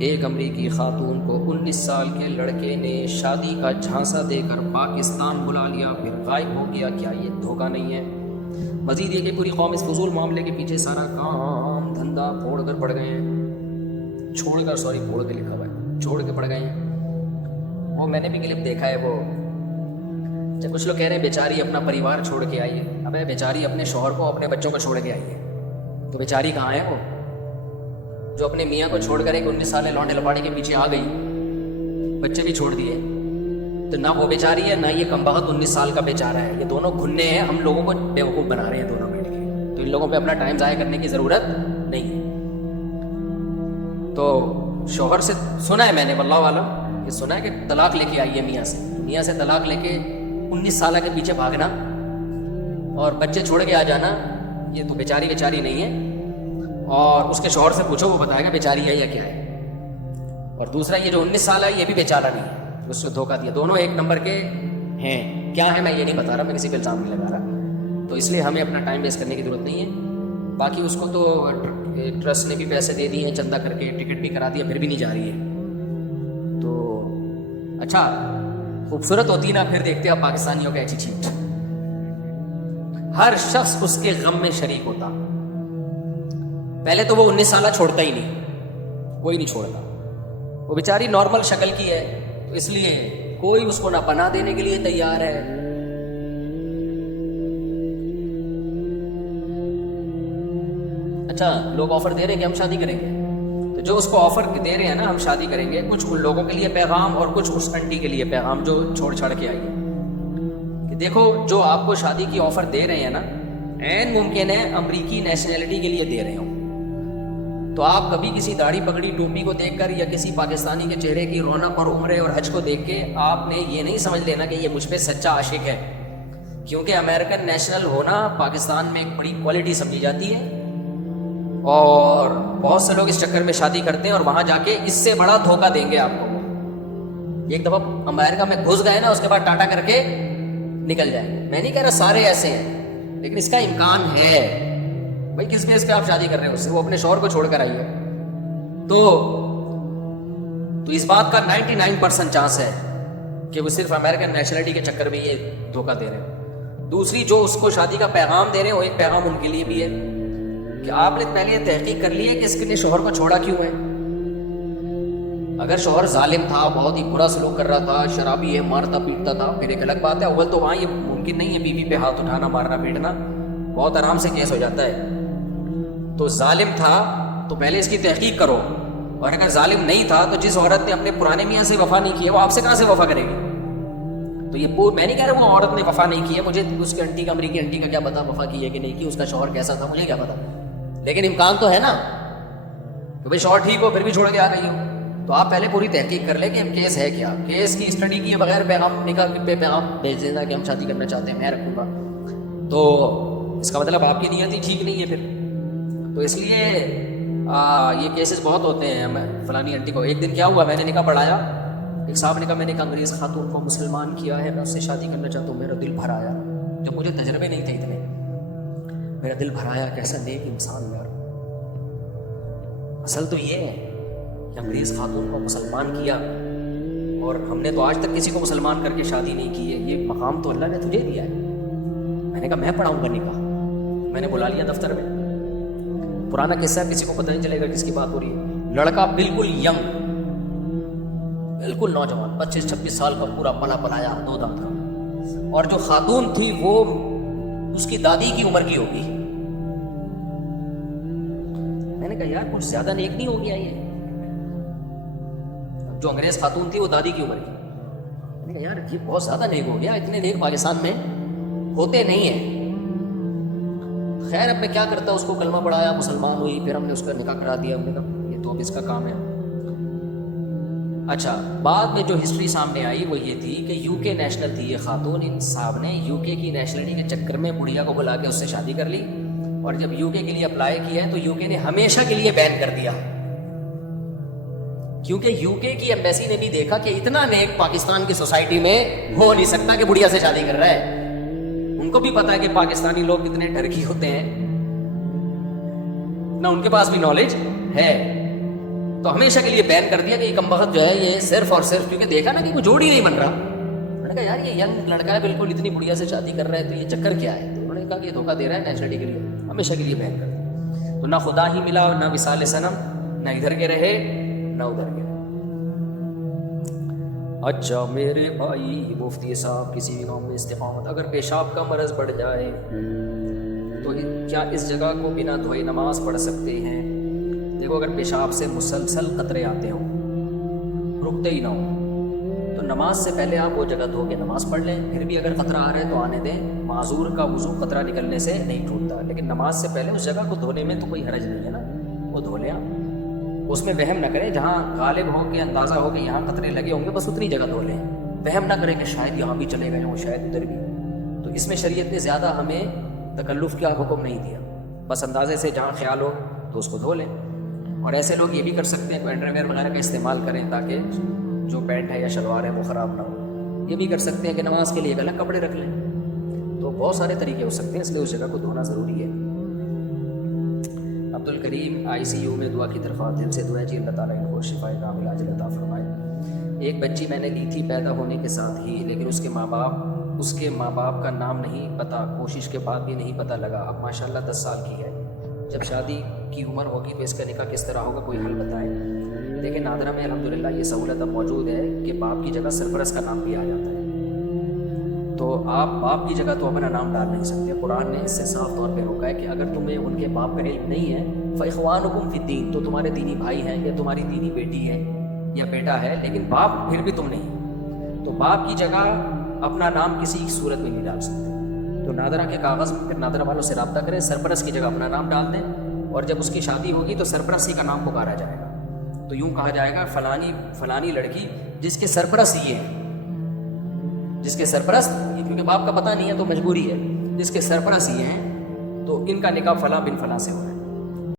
ایک امریکی خاتون کو 19 سال کے لڑکے نے شادی کا جھانسا دے کر پاکستان بلا لیا، پھر غائب ہو گیا۔ کیا یہ دھوکہ نہیں ہے؟ مزید یہ کہ پوری قوم اس فضول معاملے کے پیچھے سارا کام دھندا پھوڑ کر پڑ گئے ہیں، چھوڑ کے لکھا ہوا ہے، چھوڑ کے پڑ گئے ہیں۔ وہ میں نے بھی کلپ دیکھا ہے، وہ جب کچھ لوگ کہہ رہے ہیں بیچاری اپنا پریوار چھوڑ کے آئی ہے۔ ابے بیچاری اپنے شوہر کو، اپنے بچوں کو چھوڑ کے آئی ہے، تو بیچاری کہاں ہے وہ جو اپنے میاں کو چھوڑ کر ایک 19 سالے لونڈے لپاڑے کے پیچھے آ گئی، بچے بھی چھوڑ دیے؟ تو نہ وہ بیچاری ہے، نہ یہ کمبخت 19 سال کا بیچارہ ہے، یہ دونوں گھننے ہیں، ہم لوگوں کو بیوقوف بنا رہے ہیں دونوں بیٹھ کے۔ تو ان لوگوں پہ اپنا ٹائم ضائع کرنے کی ضرورت نہیں ہے۔ تو شوہر سے سنا ہے میں نے، واللہ عالم، کہ سنا ہے کہ طلاق لے کے آئی ہے میاں سے طلاق لے کے 19 سالہ کے پیچھے بھاگنا اور بچے چھوڑ کے آ جانا، یہ تو بیچاری نہیں ہے۔ اور اس کے شوہر سے پوچھو، وہ بتائے گا بیچاری ہے یا کیا ہے۔ اور دوسرا یہ جو 19 سال ہے، یہ بھی بیچارہ نہیں ہے، اس کو دھوکہ دیا۔ دونوں ایک نمبر کے ہیں، کیا ہے میں یہ نہیں بتا رہا، میں کسی پہ الزام نہیں لگا رہا، تو اس لیے ہمیں اپنا ٹائم ویسٹ کرنے کی ضرورت نہیں ہے۔ باقی اس کو تو ٹرسٹ نے بھی پیسے دے دیے ہیں، چندہ کر کے ٹکٹ بھی کرا دیا، پھر بھی نہیں جا رہی ہے۔ تو اچھا، خوبصورت ہوتی نا، پھر دیکھتے آپ پاکستانیوں کا ایچی چیٹ، ہر شخص اس کے غم میں شریک ہوتا۔ پہلے تو وہ 19 سالہ چھوڑتا ہی نہیں، کوئی نہیں چھوڑتا، وہ بیچاری نارمل شکل کی ہے، تو اس لیے کوئی اس کو نہ پناہ دینے کے لیے تیار ہے۔ اچھا، لوگ آفر دے رہے ہیں کہ ہم شادی کریں گے، تو جو اس کو آفر دے رہے ہیں نا ہم شادی کریں گے، کچھ ان لوگوں کے لیے پیغام اور کچھ اس انٹی کے لیے پیغام جو چھوڑ چھاڑ کے آئی ہے، کہ دیکھو جو آپ کو شادی کی آفر دے رہے ہیں نا، عین ممکن ہے امریکی نیشنلٹی کے لیے دے رہے ہوں، تو آپ کبھی کسی داڑھی پگڑی ٹوپی کو دیکھ کر یا کسی پاکستانی کے چہرے کی رونق اور عمرے اور حج کو دیکھ کے آپ نے یہ نہیں سمجھ لینا کہ یہ مجھ پہ سچا عاشق ہے، کیونکہ امریکن نیشنل ہونا پاکستان میں ایک بڑی کوالٹی سمجھی جاتی ہے، اور بہت سے لوگ اس چکر میں شادی کرتے ہیں اور وہاں جا کے اس سے بڑا دھوکہ دیں گے آپ کو۔ ایک دفعہ امریکہ میں گھس گئے نا، اس کے بعد ٹاٹا کر کے نکل جائیں گے۔ میں نہیں کہہ رہا سارے ایسے ہیں، لیکن اس کا امکان ہے۔ بھائی کس بیس پہ آپ شادی کر رہے ہیں اس سے؟ وہ اپنے شوہر کو چھوڑ کر آئی ہے، تو اس بات کا 99% چانس ہے کہ وہ صرف امریکن نیشنلٹی کے چکر میں یہ دھوکہ دے رہے ہیں۔ دوسری، جو اس کو شادی کا پیغام دے رہے ہیں، وہ ایک پیغام ان کے لیے بھی ہے کہ آپ نے پہلے یہ تحقیق کر لی ہے کہ اس کے شوہر کو چھوڑا کیوں ہے۔ اگر شوہر ظالم تھا، بہت ہی برا سلوک کر رہا تھا، شرابی ہے، مارتا پیٹتا تھا، پھر ایک الگ بات ہے، اول تو وہاں یہ ممکن نہیں ہے بیوی پہ ہاتھ اٹھانا، مارنا پیٹنا، بہت آرام سے کیس ہو جاتا ہے۔ تو ظالم تھا تو پہلے اس کی تحقیق کرو، اور اگر ظالم نہیں تھا تو جس عورت نے اپنے پرانے میاں سے وفا نہیں کی ہے، وہ آپ سے کہاں سے وفا کرے گی؟ تو یہ میں نہیں کہہ رہا وہ عورت نے وفا نہیں کی ہے، مجھے اس کے انٹی کا، امریکی انٹی کا کیا پتا وفا کی ہے کہ نہیں کی، اس کا شوہر کیسا تھا مجھے کیا پتا، لیکن امکان تو ہے نا کہ بھائی شوہر ٹھیک ہو پھر بھی چھوڑ کے آ گئی ہو۔ تو آپ پہلے پوری تحقیق کر لیں کہ کیس ہے کیا، کیس کی اسٹڈی کیے بغیر پیغام نکاح پہ پیغام بھیج دینا کہ ہم شادی کرنا چاہتے ہیں، میں رکھوں گا، تو اس کا مطلب آپ کی نیت ہی ٹھیک نہیں ہے پھر۔ تو اس لیے یہ کیسز بہت ہوتے ہیں۔ میں فلانی انٹی کو، ایک دن کیا ہوا، میں نے نکاح پڑھایا، ایک صاحب نے کہا میں نے ایک انگریز خاتون کو مسلمان کیا ہے، میں اس سے شادی کرنا چاہتا ہوں، میرا دل بھر آیا، جب مجھے تجربے نہیں تھے اتنے، میرا دل بھر آیا، کیسا نیک انسان یار۔ اصل تو یہ ہے کہ انگریز خاتون کو مسلمان کیا، اور ہم نے تو آج تک کسی کو مسلمان کر کے شادی نہیں کی ہے، یہ مقام تو اللہ نے تجھے دیا ہے۔ میں نے کہا میں پڑھاؤں گا نکاح، میں نے بلا لیا دفتر میں، پرانا قصہ ہے، کسی کو پتہ نہیں چلے گا کس کی بات ہو رہی ہے۔ لڑکا بالکل ینگ، بالکل نوجوان، 25-26 سال کا، پورا پلا پلایا، 2 دانت کا، اور جو خاتون تھی وہ اس کی دادی کی عمر کی ہوگی۔ میں نے کہا یار کچھ زیادہ نیک نہیں ہو گیا یہ؟ جو انگریز خاتون تھی وہ دادی کی عمر کی، میں نے کہا یار یہ بہت زیادہ نیک ہو گیا، اتنے نیک پاکستان میں ہوتے نہیں ہیں۔ خیر اب میں کیا کرتا، اس کو کلمہ پڑھایا، مسلمان ہوئی، پھر ہم نے اس کا نکاح کرا دیا، ہم نے کہا یہ تو اب اس کا کام ہے۔ اچھا، بعد میں جو ہسٹری سامنے آئی وہ یہ تھی کہ یو کے نیشنل تھی یہ خاتون، ان صاحب نے یو کے کی نیشنلٹی کے چکر میں بڑھیا کو بلا کے اس سے شادی کر لی، اور جب یو کے لیے اپلائی کیا ہے تو یو کے نے ہمیشہ کے لیے بین کر دیا، کیونکہ یو کے کی ایمبیسی نے بھی دیکھا کہ اتنا نیک پاکستان کی سوسائٹی میں ہو نہیں سکتا کہ بڑھیا سے شادی کر رہا ہے۔ ان کو بھی پتا ہے کہ پاکستانی لوگ کتنے ڈرکی ہوتے ہیں، نہ ان کے پاس بھی نالج ہے، تو ہمیشہ کے لیے بین کر دیا کہ یہ کمبخت جو ہے یہ صرف اور صرف، کیونکہ دیکھا نا کہ کوئی جوڑ ہی نہیں بن رہا. انہوں نے کہا یار یہ ینگ لڑکا ہے بالکل، اتنی بڑھیا سے شادی کر رہا ہے، تو یہ چکر کیا ہے؟ تو انہوں نے کہا کہ یہ دھوکہ دے رہا ہے نیچرلی کے لیے، ہمیشہ کے لیے بین کر دیا. تو نہ خدا ہی ملا نہ وصال صنم، نہ ادھر کے رہے نہ ادھر کے رہے. اچھا میرے بھائی مفتی صاحب، کسی بھی گاؤں میں استقامت، اگر پیشاب کا مرض بڑھ جائے تو کیا اس جگہ کو بنا دھوئے نماز پڑھ سکتے ہیں؟ دیکھو اگر پیشاب سے مسلسل قطرے آتے ہوں، رکتے ہی نہ ہوں، تو نماز سے پہلے آپ وہ جگہ دھو کے نماز پڑھ لیں. پھر بھی اگر قطرہ آ رہا ہے تو آنے دیں، معذور کا وضو قطرہ نکلنے سے نہیں ٹوٹتا، لیکن نماز سے پہلے اس جگہ کو دھونے میں تو کوئی حرج نہیں ہے نا، وہ دھو لیں. اس میں وہم نہ کریں، جہاں غالب ہو کے اندازہ ہو کہ یہاں قطرے لگے ہوں گے بس اتنی جگہ دھو لیں. وہم نہ کریں کہ شاید یہاں بھی چلے گئے ہوں، شاید ادھر بھی. تو اس میں شریعت نے زیادہ ہمیں تکلف کا حکم نہیں دیا، بس اندازے سے جہاں خیال ہو تو اس کو دھو لیں. اور ایسے لوگ یہ بھی کر سکتے ہیں کہ انڈر ویئر وغیرہ کا استعمال کریں تاکہ جو پینٹ ہے یا شلوار ہے وہ خراب نہ ہو. یہ بھی کر سکتے ہیں کہ نماز کے لیے ایک الگ کپڑے رکھ لیں. تو بہت سارے طریقے ہو سکتے ہیں، اس لیے اس جگہ کو دھونا ضروری ہے. عبد الکریم ICU میں دعا کی درخواست، دل سے دعا جی اللہ تعالیٰ ان کو شفائے کامل عاجل عطا فرمائے. ایک بچی میں نے لی تھی پیدا ہونے کے ساتھ ہی، لیکن اس کے ماں باپ کا نام نہیں پتا، کوشش کے بعد بھی نہیں پتہ لگا. اب ماشاءاللہ 10 سال کی ہے. جب شادی کی عمر ہوگی تو اس کا نکاح کس طرح ہوگا، کوئی حل بتائیں. لیکن نادرہ میں الحمدللہ یہ سہولت اب موجود ہے کہ باپ کی جگہ سرپرست کا نام بھی آ جاتا ہے. تو آپ باپ کی جگہ تو اپنا نام ڈال نہیں سکتے. قرآن نے اس سے صاف طور پہ روکا ہے کہ اگر تمہیں ان کے باپ کا علم نہیں ہے فَإِخْوَانُكُمْ فِي الدِّينِ، تو تمہارے دینی بھائی ہیں یا تمہاری دینی بیٹی ہے یا بیٹا ہے، لیکن باپ پھر بھی تم نہیں. تو باپ کی جگہ اپنا نام کسی صورت میں نہیں ڈال سکتے. تو نادرہ کے کاغذ میں پھر نادرہ والوں سے رابطہ کریں، سرپرست کی جگہ اپنا نام ڈال دیں، اور جب اس کی شادی ہوگی تو سرپرستی کا نام پکارا جائے گا. تو یوں کہا جائے گا فلانی لڑکی جس کے سرپرست یہ ہے، جس کے سرپرست، کیونکہ باپ کا پتہ نہیں ہے تو مجبوری ہے، جس کے سرپرست یہ ہیں تو ان کا نکاح فلاں بن فلاں سے ہو رہا ہے.